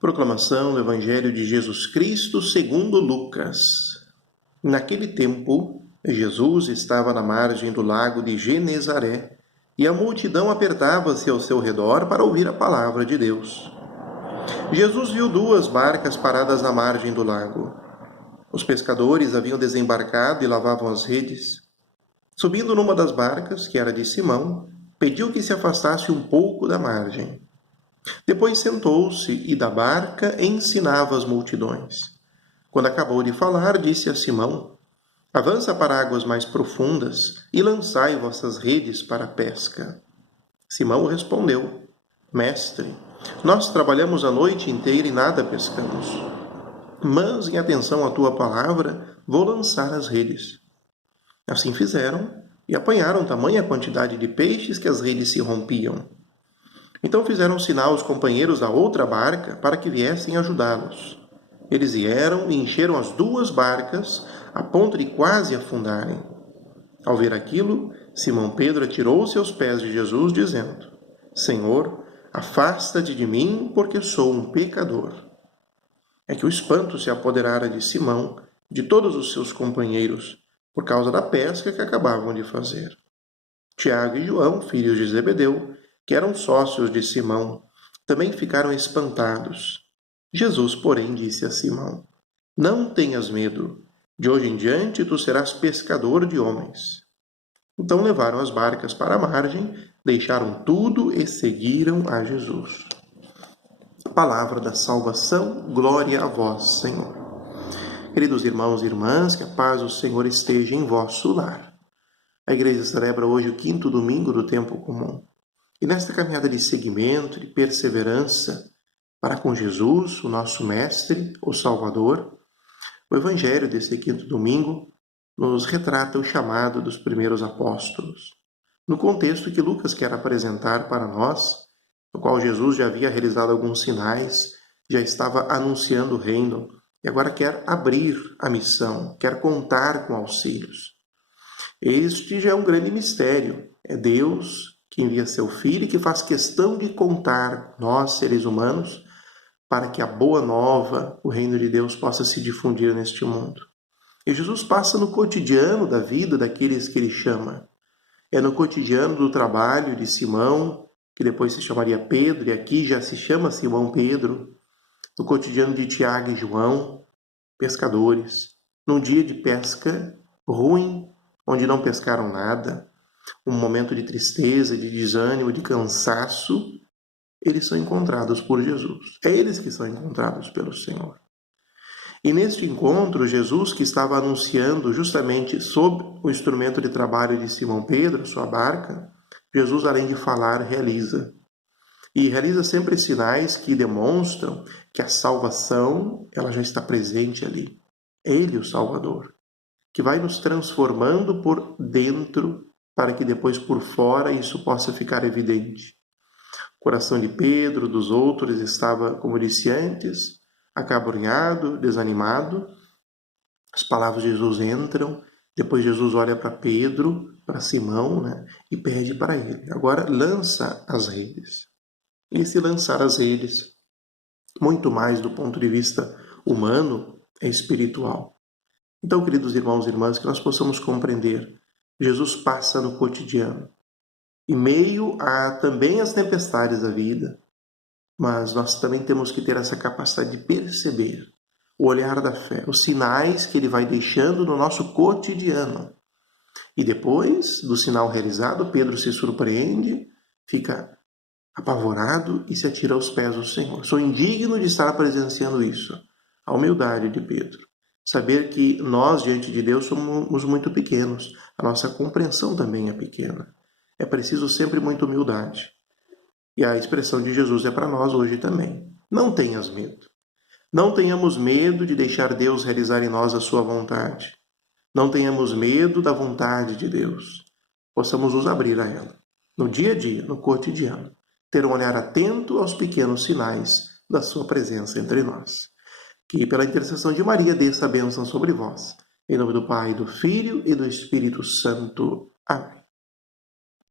Proclamação do Evangelho de Jesus Cristo segundo Lucas. Naquele tempo, Jesus estava na margem do lago de Genezaré e a multidão apertava-se ao seu redor para ouvir a palavra de Deus. Jesus viu duas barcas paradas na margem do lago. Os pescadores haviam desembarcado e lavavam as redes. Subindo numa das barcas, que era de Simão, pediu que se afastasse um pouco da margem. Depois sentou-se e da barca ensinava as multidões. Quando acabou de falar, disse a Simão: Avança para águas mais profundas e lançai vossas redes para a pesca. Simão respondeu: Mestre, nós trabalhamos a noite inteira e nada pescamos. Mas, em atenção à tua palavra, vou lançar as redes. Assim fizeram e apanharam tamanha quantidade de peixes que as redes se rompiam. Então fizeram sinal aos companheiros da outra barca para que viessem ajudá-los. Eles vieram e encheram as duas barcas a ponto de quase afundarem. Ao ver aquilo, Simão Pedro atirou-se aos pés de Jesus, dizendo: Senhor, afasta-te de mim, porque sou um pecador. É que o espanto se apoderara de Simão, de todos os seus companheiros, por causa da pesca que acabavam de fazer. Tiago e João, filhos de Zebedeu, que eram sócios de Simão, também ficaram espantados. Jesus, porém, disse a Simão: Não tenhas medo, de hoje em diante tu serás pescador de homens. Então levaram as barcas para a margem, deixaram tudo e seguiram a Jesus. Palavra da salvação, glória a vós, Senhor. Queridos irmãos e irmãs, que a paz do Senhor esteja em vosso lar. A igreja celebra hoje o 5º domingo do tempo comum. E nesta caminhada de seguimento, de perseverança para com Jesus, o nosso Mestre, o Salvador, o Evangelho desse 5º domingo nos retrata o chamado dos primeiros apóstolos, no contexto que Lucas quer apresentar para nós, no qual Jesus já havia realizado alguns sinais, já estava anunciando o reino, e agora quer abrir a missão, quer contar com auxílios. Este já é um grande mistério, é Deus que envia seu Filho e que faz questão de contar nós, seres humanos, para que a boa nova, o reino de Deus, possa se difundir neste mundo. E Jesus passa no cotidiano da vida daqueles que ele chama. É no cotidiano do trabalho de Simão, que depois se chamaria Pedro, e aqui já se chama Simão Pedro, no cotidiano de Tiago e João, pescadores, num dia de pesca ruim, onde não pescaram nada, um momento de tristeza, de desânimo, de cansaço, eles são encontrados por Jesus. É eles que são encontrados pelo Senhor. E neste encontro, Jesus, que estava anunciando justamente sob o instrumento de trabalho de Simão Pedro, sua barca, Jesus, além de falar, realiza. E realiza sempre sinais que demonstram que a salvação ela já está presente ali. Ele, o Salvador, que vai nos transformando por dentro para que depois por fora isso possa ficar evidente. O coração de Pedro, dos outros, estava, como disse antes, acabrunhado, desanimado. As palavras de Jesus entram, depois Jesus olha para Pedro, para Simão, e pede para ele: agora lança as redes. E se lançar as redes, muito mais do ponto de vista humano, é espiritual. Então, queridos irmãos e irmãs, que nós possamos compreender, Jesus passa no cotidiano, em meio a também as tempestades da vida, mas nós também temos que ter essa capacidade de perceber o olhar da fé, os sinais que ele vai deixando no nosso cotidiano. E depois do sinal realizado, Pedro se surpreende, fica apavorado e se atira aos pés do Senhor. Sou indigno de estar presenciando isso. A humildade de Pedro. Saber que nós, diante de Deus, somos muito pequenos. A nossa compreensão também é pequena. É preciso sempre muita humildade. E a expressão de Jesus é para nós hoje também. Não tenhas medo. Não tenhamos medo de deixar Deus realizar em nós a sua vontade. Não tenhamos medo da vontade de Deus. Possamos nos abrir a ela. No dia a dia, no cotidiano. Ter um olhar atento aos pequenos sinais da sua presença entre nós. Que pela intercessão de Maria desça a bênção sobre vós. Em nome do Pai, do Filho e do Espírito Santo. Amém.